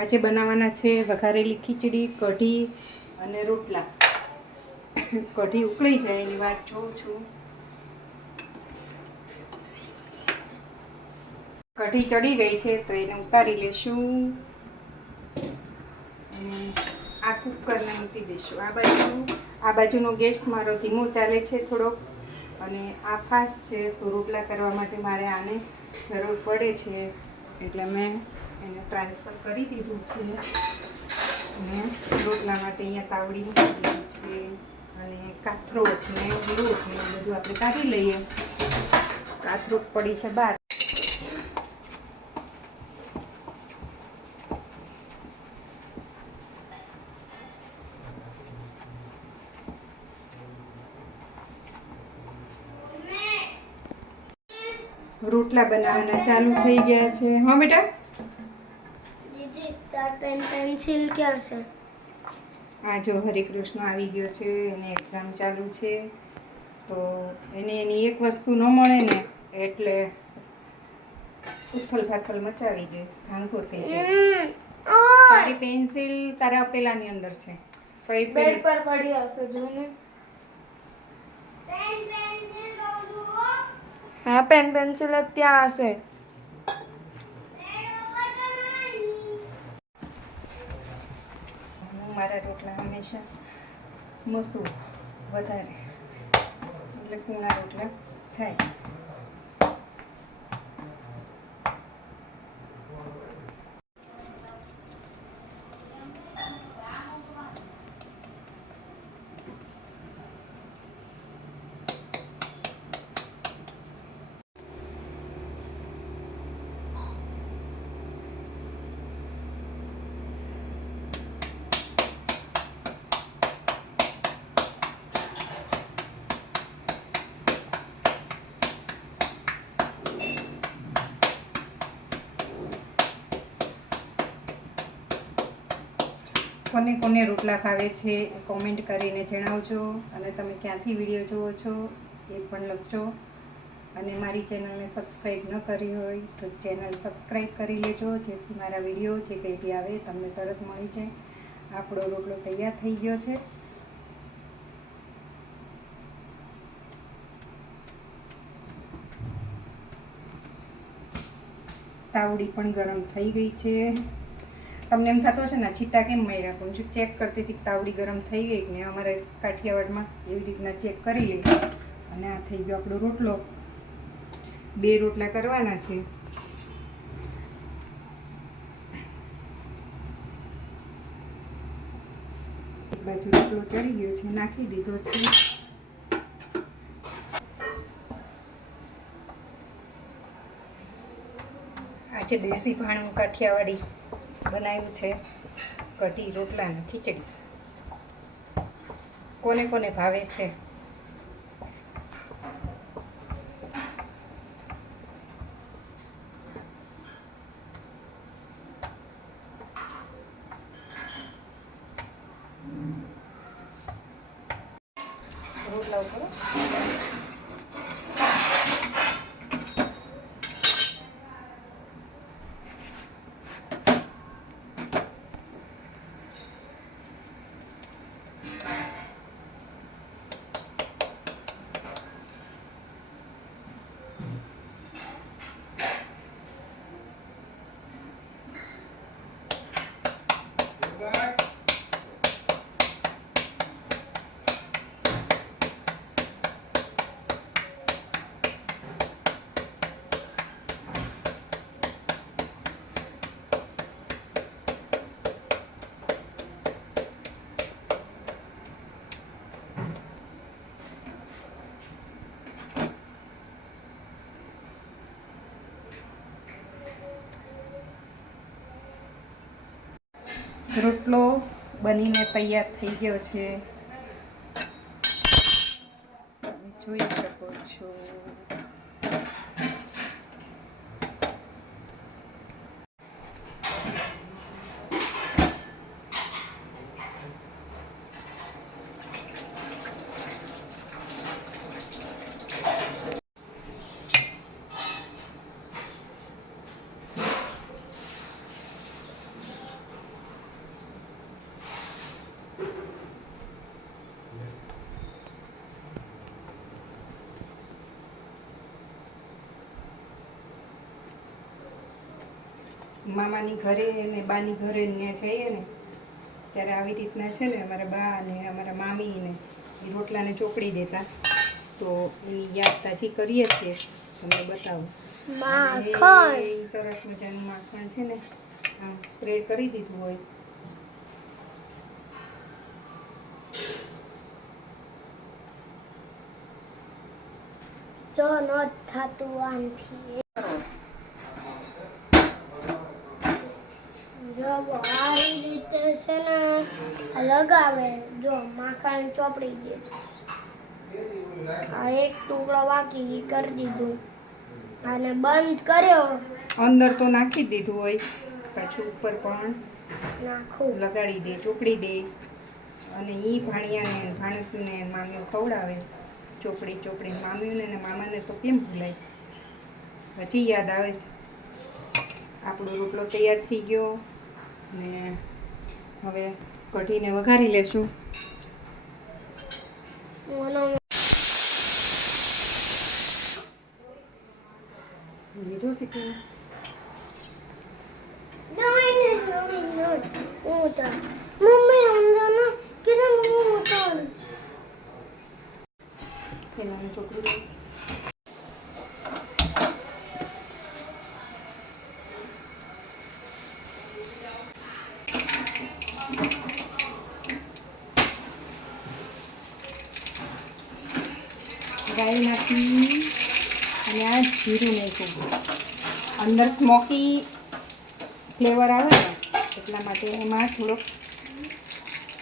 આજે બનાવવાના છે વઘારેલી ખીચડી, કઢી અને રોટલા. કઢી ઉકળી જાય એની વાત જોઉં છું. કઢી ચડી ગઈ છે તો એને ઉતારી લેશું અને આ કુકરને મૂકી દઈશું આ બાજુનો ગેસ મારો ધીમો ચાલે છે થોડોક, અને આ ફાસ્ટ છે. તો રોટલા કરવા માટે મારે આને જરૂર પડે છે એટલે મેં એને ટ્રાન્સફર કરી દીધું છે. અને રોટલા માટે અહીંયા તાવડી મૂકી દીધી છે અને કાથરોટ ને લોટ ને બધું આપણે કાઢી લઈએ. કાથરોટ પડી છે બહાર. રોટલા બનાવવાના ચાલુ થઈ ગયા છે. હા બેટા, દીદી તાર પેન્સિલ ક્યાં છે? આ જો હરિકૃષ્ણ આવી ગયો છે, એની એક્ઝામ ચાલુ છે તો એને એની એક વસ્તુ ન મળે ને એટલે ઉથલ પાથલ મચાવી દે, ભાંગો થઈ જાય. તારી પેન્સિલ તારા પેલાની અંદર છે. કઈ બેડ પર પડી હશે જો ને. હા, પેન્સિલ જ ત્યાં હશે. મારા રોટલા હંમેશા મસૂર વધારે એટલે કૂણા રોટલા થાય. કોને કોને રોટલા ભાવે છે એ કોમેન્ટ કરીને જણાવજો, અને તમે ક્યાંથી વિડીયો જુઓ છો એ પણ લખજો. અને મારી ચેનલને સબસ્ક્રાઈબ ન કરી હોય તો ચેનલ સબસ્ક્રાઈબ કરી લેજો, જેથી મારા વિડીયો જે કંઈ બી આવે તમને તરત મળી જાય. આપણો રોટલો તૈયાર થઈ ગયો છે. તાવડી પણ ગરમ થઈ ગઈ છે. તમને એમ થતો હશે ને છીટા કેમ માર્યા, પણ જો ચેક કરતી હતી તાવડી ગરમ થઈ ગઈ ને અમારે કાઠિયાવાડમાં એવી રીતના ચેક કરી લે. અને આ થઈ ગયો આપણો રોટલો. 2 રોટલા કરવાના છે. એક બાજુ રોટલો ચડી ગયો છે, નાખી દીધો છે. આજે દેશી ભાણું કાઠિયાવાડી બનાવ્યું છે, કઢી, રોટલા અને ખીચડી. કોને કોને ભાવે છે? રોટલા ઉપર રોટલો બનીને તૈયાર થઈ ગયો છે, તમે જોઈ શકો છો. મામાની ઘરે ને બાની ઘરે ને જઈએ ને ત્યારે આવી રીતના છે ને અમારા બા અને અમારા મામી ને એ રોટલાને ચોપડી દેતા, તો એની યાદ તાજી કરીએ છીએ. તમને બતાવું. માખણ એ સરસ મજાનું માખણ છે ને આમ સ્પ્રેડ કરી દીધું હોય. જો ન થતું આનથી. જો આવી રીતે છે ને લગાવે. જો માખણ ચોપડી દે. આ એક ટુકડો બાકી કરી દીધું અને બંધ કર્યો. અંદર તો નાખી જ દીધું હોય, પાછું ઉપર પણ નાખું. લગાડી દે, ચોપડી દે. અને એ ભાણિયાને ભાણકીને મામીઓ ખવડાવે ચોપડી ચોપડી. મામીઓને ને મામાને તો કેમ ભૂલાય, હજી યાદ આવે છે. આપણો રોટલો તૈયાર થઈ ગયો ને હવે કઢીને વઘારી લેશું. લીધું શીખીને મમ્મી અંદર ના કિરણ હું ઉતાર. પેલાનું ચોપડી લે. રાઈ નાખી અને આ જીરું નાખ્યું. અંદર સ્મોકી ફ્લેવર આવે ને એટલા માટે એમાં થોડોક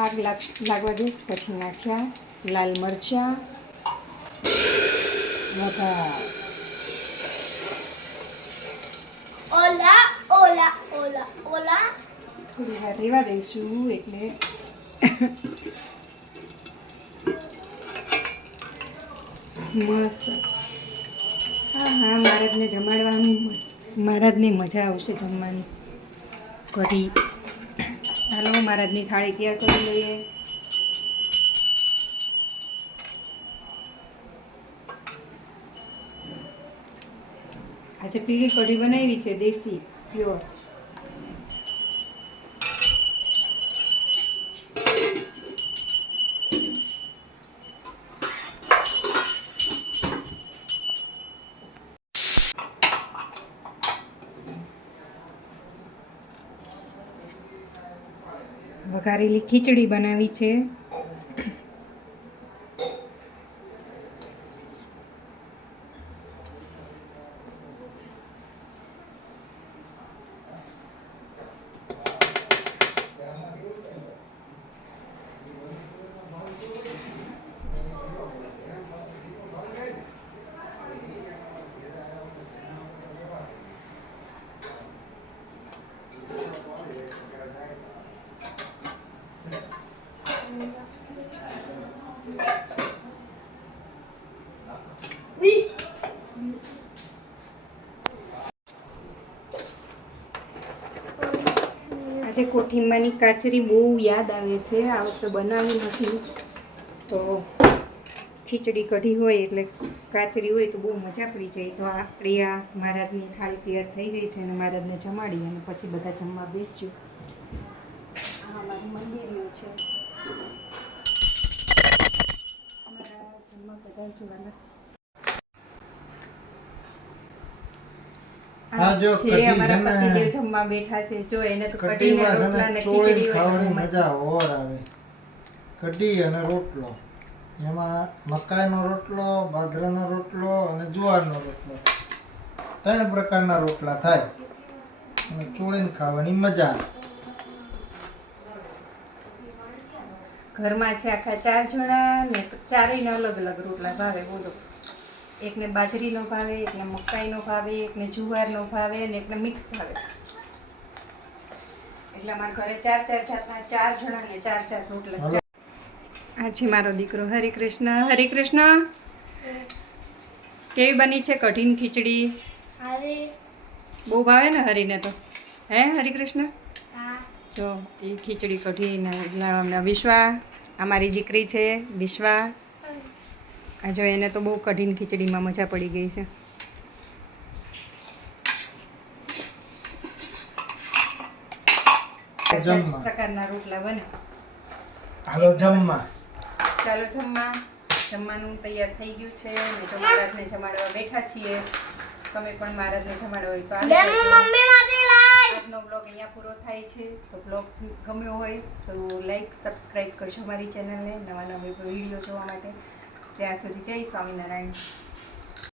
આગ લાગવા દઈશ. પછી નાખ્યા લાલ મરચાં, વઘાર. ઓલા ઓલા ઓલા ઓલા. થોડી વાર રહેવા દઈશું એટલે મસ્ત. હા હા, મહારાજને જમાડવાની, મહારાજને મજા આવશે જમવાની. કઢી. હાલો મહારાજની થાળી તૈયાર કરી લઈએ. આજે પીળી કઢી બનાવી છે, દેશી પ્યોર. વઘારેલી ખીચડી બનાવી છે. આજે કોઠીમાની કાચરી બહુ યાદ આવે છે. આ વખતે બનાવી નથી, તો ખીચડી કઢી હોય એટલે કાચરી હોય તો બહુ મજા પડી જાય. તો આપણી આ મહારાજની થાળી તૈયાર થઈ ગઈ છે અને મહારાજને જમાડી અને પછી બધા જમવા બેસ્યું. આ અમારું મંદિર છે. અમારા જમવા બધા જોવાના. હા, જો છે કઢી અમારા છે ને, પતિદેવ જમવા બેઠા છે. જો એને તો કઢીને કઢીમાં છે રોટલા ને ને ચોળી ખીચડી હોય તો ખાવાની બહુ મજા ઓર આવે. કઢી અને રોટલો, એમાં મકાઈનો રોટલો, બાજરાનો રોટલો અને જુવારનો રોટલો, 3 પ્રકારના રોટલા થાય અને ચોળીને ખાવાની મજા. ઘરમાં છે આખા 4 જણા ને ચારેયને અલગ અલગ રોટલા ભાવે. બોલો, એકને બાજરીનો ભાવે, એકને મકાઈનો ભાવે, એકને જુવારનો ભાવે અને એકને મિક્સ ભાવે. એટલે અમારા ઘરે 4 જાતના 4 જણાને 4 રોટલા. આ છે મારો દીકરો. હરે કૃષ્ણ. હરે કૃષ્ણ. કેવી બની છે કઢીને ખીચડી? અરે બહુ ભાવે ને હરીને તો. હે હરે કૃષ્ણ. હા. જો એ ખીચડી કઢી વિશ્વા, અમારી દીકરી છે વિશ્વા. આ જો એને તો બહુ કઢીને ખીચડીમાં મજા પડી ગઈ છે. જમવા. પ્રકારના રોટલા બને. હાલો જમવા. ચાલો જમવાનું તૈયાર થઈ ગયું છે અને જો મહારાજને જમાડવા બેઠા છીએ. તમે પણ મહારાજને જમાડવા હોય તો આવી બેન જાજો. મમ્મી માટે લાઈ આજનો બ્લોગ અહીંયા પૂરો થાય છે. તો બ્લોગ ગમ્યો હોય તો લાઈક સબસ્ક્રાઈબ કરજો મારી ચેનલને નવા નવા વિડીયો જોવા માટે. ત્યાં સુધી જય સ્વામિનારાયણ.